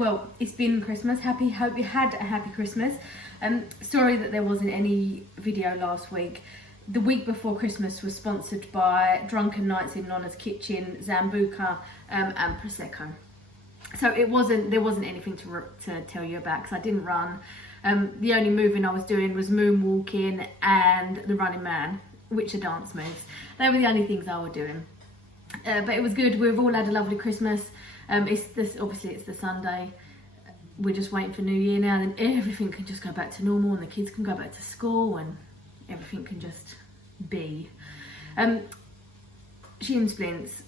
well, it's been Christmas. Hope you had a happy Christmas. Sorry that there wasn't any video last week. The week before Christmas was sponsored by Drunken Nights in Nonna's Kitchen, Zambuca, and Prosecco. So there wasn't anything to tell you about because I didn't run. The only moving I was doing was moonwalking and the Running Man, which are dance moves. They were the only things I was doing. But it was good. We've all had a lovely Christmas. Obviously it's the Sunday. We're just waiting for New Year now, and then everything can just go back to normal, and the kids can go back to school, and everything can just be. Shin splints.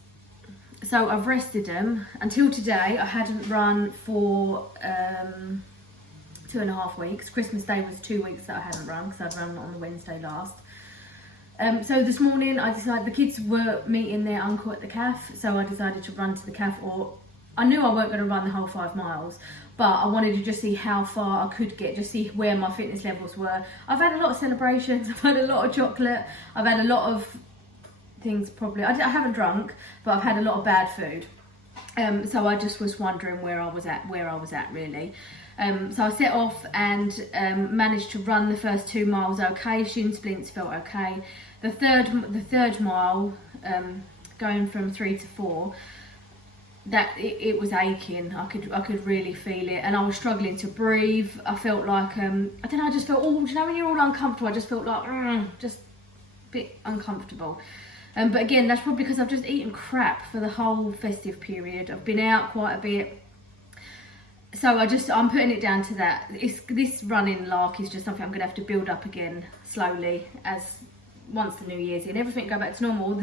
So I've rested them. Until today, I hadn't run for 2.5 weeks. Christmas Day was 2 weeks that I hadn't run because I'd run on the Wednesday last. So this morning I decided, the kids were meeting their uncle at the calf, so I decided to run to the calf. Or I knew I weren't going to run the whole 5 miles, but I wanted to just see how far I could get, just see where my fitness levels were. I've had a lot of celebrations, I've had a lot of chocolate, I've had a lot of things probably. I haven't drunk, but I've had a lot of bad food. So I just was wondering where I was at really. So I set off and managed to run the first 2 miles okay. Shin splints felt okay. The third mile, going from 3 to 4, that it was aching. I could really feel it, and I was struggling to breathe. I felt like I don't know. I just felt when you're all uncomfortable. I just felt like just a bit uncomfortable. But again, that's probably because I've just eaten crap for the whole festive period. I've been out quite a bit. So I'm putting it down to that. This running lark is just something I'm going to have to build up again slowly as once the New Year's in. Everything go back to normal.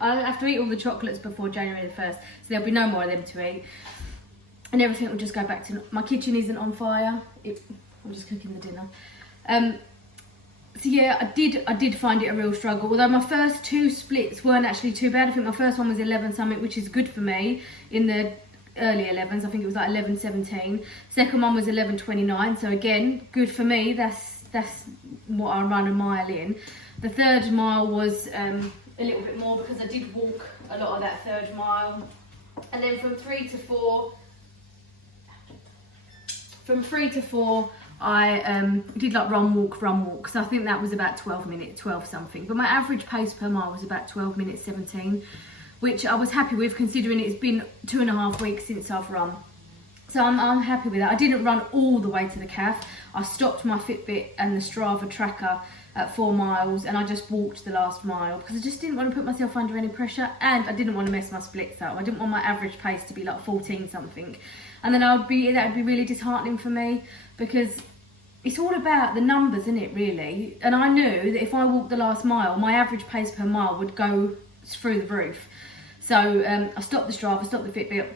I have to eat all the chocolates before January the 1st, so there'll be no more of them to eat. And everything will just go back to... My kitchen isn't on fire. I'm just cooking the dinner. So yeah, I did find it a real struggle. Although my first 2 splits weren't actually too bad. I think my first one was 11 something, which is good for me in the early 11s. I think it was like 11:17. Second one was 11:29. So again, good for me. That's what I run a mile in. The third mile was a little bit more because I did walk a lot of that third mile. And then from 3 to 4, I did like run walk. So I think that was about 12 minutes, 12 something. But my average pace per mile was about 12 minutes 17, which I was happy with considering it's been 2.5 weeks since I've run. So I'm happy with that. I didn't run all the way to the calf. I stopped my Fitbit and the Strava tracker at 4 miles, and I just walked the last mile because I just didn't want to put myself under any pressure, and I didn't want to mess my splits up. I didn't want my average pace to be like 14 something, and then that would be really disheartening for me because it's all about the numbers, isn't it, really? And I knew that if I walked the last mile, my average pace per mile would go through the roof. So I stopped the Strava, stopped the Fitbit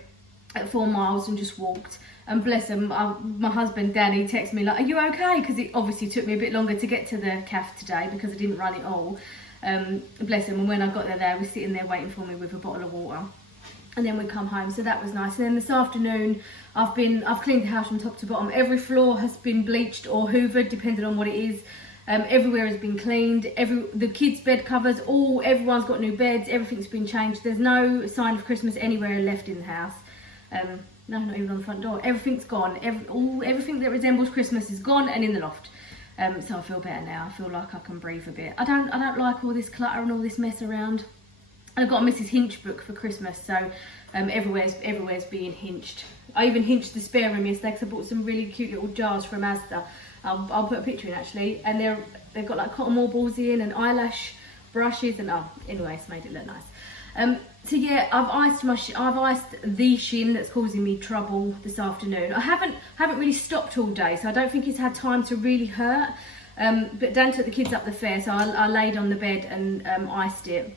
at 4 miles and just walked. And bless him, my husband Danny texted me like, "Are you okay?" Because it obviously took me a bit longer to get to the calf today because I didn't run it all. Bless him. And when I got there, they were sitting there waiting for me with a bottle of water. And then we come home, so that was nice. And then this afternoon, I've cleaned the house from top to bottom. Every floor has been bleached or hoovered, depending on what it is. Everywhere has been cleaned. The kids' bed covers, everyone's got new beds. Everything's been changed. There's no sign of Christmas anywhere left in the house. No, not even on the front door. Everything's gone. Everything that resembles Christmas is gone and in the loft. So I feel better now. I feel like I can breathe a bit. I don't like all this clutter and all this mess around. I got a Mrs. Hinch book for Christmas, so everywhere's being hinched. I even hinched the spare room yesterday because I bought some really cute little jars from Asda. I'll put a picture in actually, and they've got like cotton wool balls in and eyelash brushes and anyway, it's made it look nice. So yeah, I've iced the shin that's causing me trouble this afternoon. I haven't really stopped all day, so I don't think it's had time to really hurt. But Dan took the kids up the fair, so I laid on the bed and iced it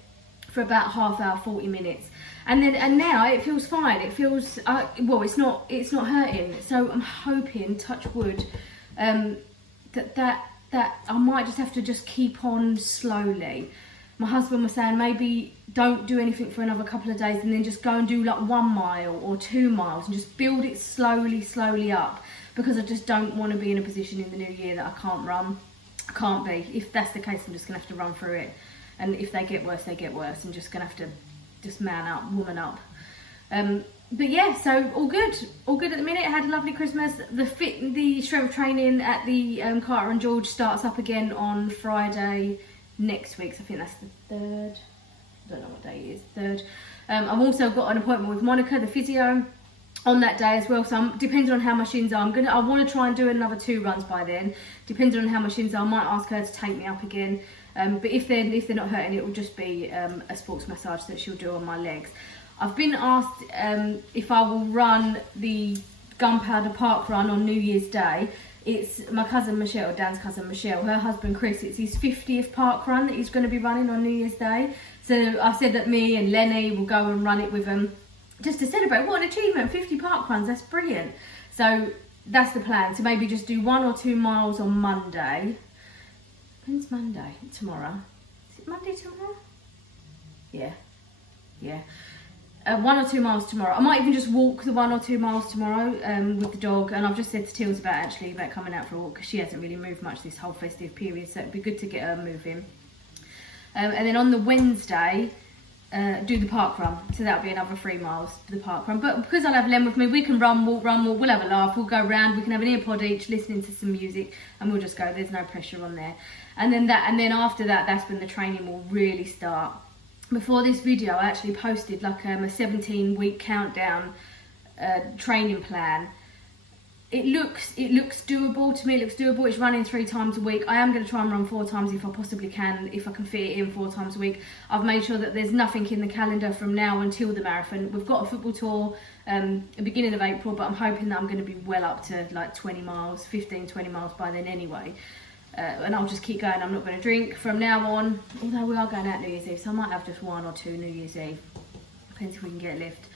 for about half hour, 40 minutes. And now it feels fine. It feels well, it's not hurting. So I'm hoping, touch wood, that I might just have to just keep on slowly. My husband was saying maybe don't do anything for another couple of days and then just go and do like 1 mile or 2 miles and just build it slowly up, because I just don't want to be in a position in the new year that I can't run. I can't be. If that's the case, I'm just gonna have to run through it, and if they get worse, they get worse. I'm just gonna have to man up, woman up. but yeah, so all good at the minute. I had a lovely Christmas. The strength training at the Carter and George starts up again on Friday next week, so I think that's the 3rd. I don't know what day it is, 3rd. I've also got an appointment with Monica, the physio, on that day as well, so depending on how my shins are, I want to try and do another 2 runs by then. Depending on how my shins are, I might ask her to take me up again, but if they're not hurting, it will just be a sports massage that she'll do on my legs. I've been asked if I will run the Gunpowder Park run on New Year's Day. It's my cousin Michelle, Dan's cousin Michelle, her husband Chris, it's his 50th park run that he's going to be running on New Year's Day. So I said that me and Lenny will go and run it with him, just to celebrate. What an achievement, 50 park runs, that's brilliant. So that's the plan, to maybe just do 1 or 2 miles on Monday. When's Monday? Tomorrow. Is it Monday tomorrow? Yeah. 1 or 2 miles tomorrow. I might even just walk the 1 or 2 miles tomorrow with the dog, and I've just said to Tills about coming out for a walk, because she hasn't really moved much this whole festive period, so it'd be good to get her moving. And then on the Wednesday, do the park run, so that'll be another 3 miles to the park run. But because I'll have Len with me, we can run, walk, we'll have a laugh, we'll go round, we can have an ear pod each, listening to some music, and we'll just go. There's no pressure on there. And then after that, that's when the training will really start. Before this video, I actually posted like a 17-week countdown training plan. It looks doable to me. It looks doable. It's running 3 times a week. I am going to try and run 4 times if I possibly can, if I can fit it in 4 times a week. I've made sure that there's nothing in the calendar from now until the marathon. We've got a football tour at the beginning of April, but I'm hoping that I'm going to be well up to like 20 miles, 15, 20 miles by then anyway. And I'll just keep going. I'm not going to drink from now on, although we are going out New Year's Eve, so I might have just 1 or 2 New Year's Eve. Depends if we can get a lift.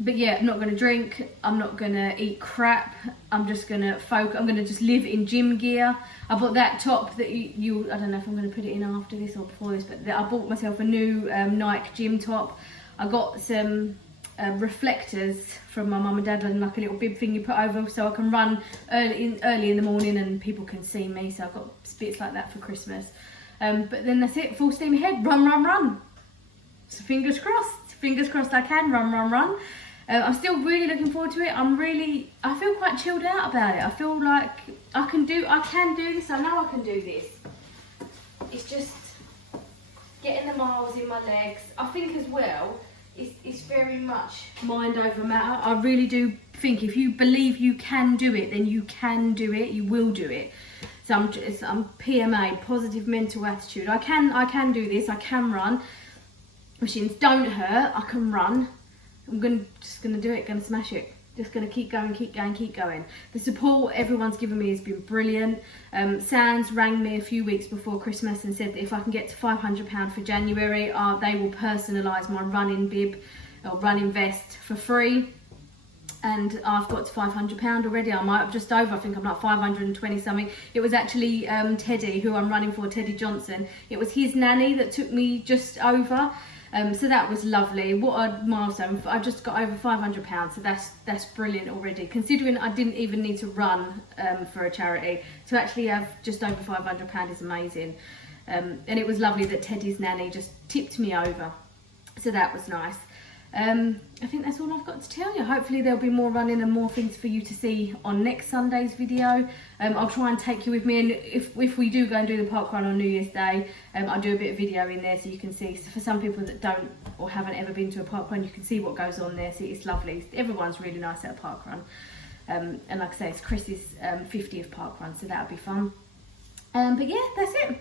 But yeah, I'm not going to drink, I'm not going to eat crap, I'm just going to focus, I'm going to just live in gym gear. I bought that top that you I don't know if I'm going to put it in after this or before this, but I bought myself a new Nike gym top. I got some reflectors from my mum and dad, and like a little bib thing you put over so I can run early in the morning and people can see me, so I've got bits like that for Christmas. But then that's it, full steam ahead, run. So fingers crossed I can run. I'm still really looking forward to it. I feel quite chilled out about it. I feel like I can do this. I know I can do this. It's just getting the miles in my legs. I think as well, it's very much mind over matter. I really do think if you believe you can do it, then you can do it. You will do it. So I'm PMA, positive mental attitude. I can do this. I can run. Machines don't hurt. I can run. I'm just gonna do it. Gonna smash it. Just gonna keep going. The support everyone's given me has been brilliant. Sands rang me a few weeks before Christmas and said that if I can get to £500 for January, they will personalise my running bib or running vest for free. And I've got to £500 already. I'm just over. I think I'm like 520 something. It was actually Teddy, who I'm running for, Teddy Johnson. It was his nanny that took me just over. So that was lovely. What a milestone. I just got over £500, so that's brilliant already. Considering I didn't even need to run for a charity, to actually have just over £500 is amazing. And it was lovely that Teddy's nanny just tipped me over. So that was nice. I think that's all I've got to tell you. Hopefully there'll be more running and more things for you to see on next Sunday's video. I'll try and take you with me, and if we do go and do the park run on New Year's Day, I'll do a bit of video in there so you can see. So for some people that don't or haven't ever been to a park run, you can see what goes on there. See, it's lovely. Everyone's really nice at a park run. And like I say, it's Chris's 50th park run, so that'll be fun. But yeah, that's it.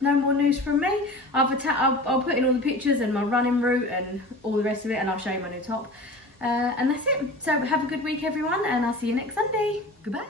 No more news from me. I'll put in all the pictures and my running route and all the rest of it, and I'll show you my new top. And that's it. So have a good week, everyone, and I'll see you next Sunday. Goodbye.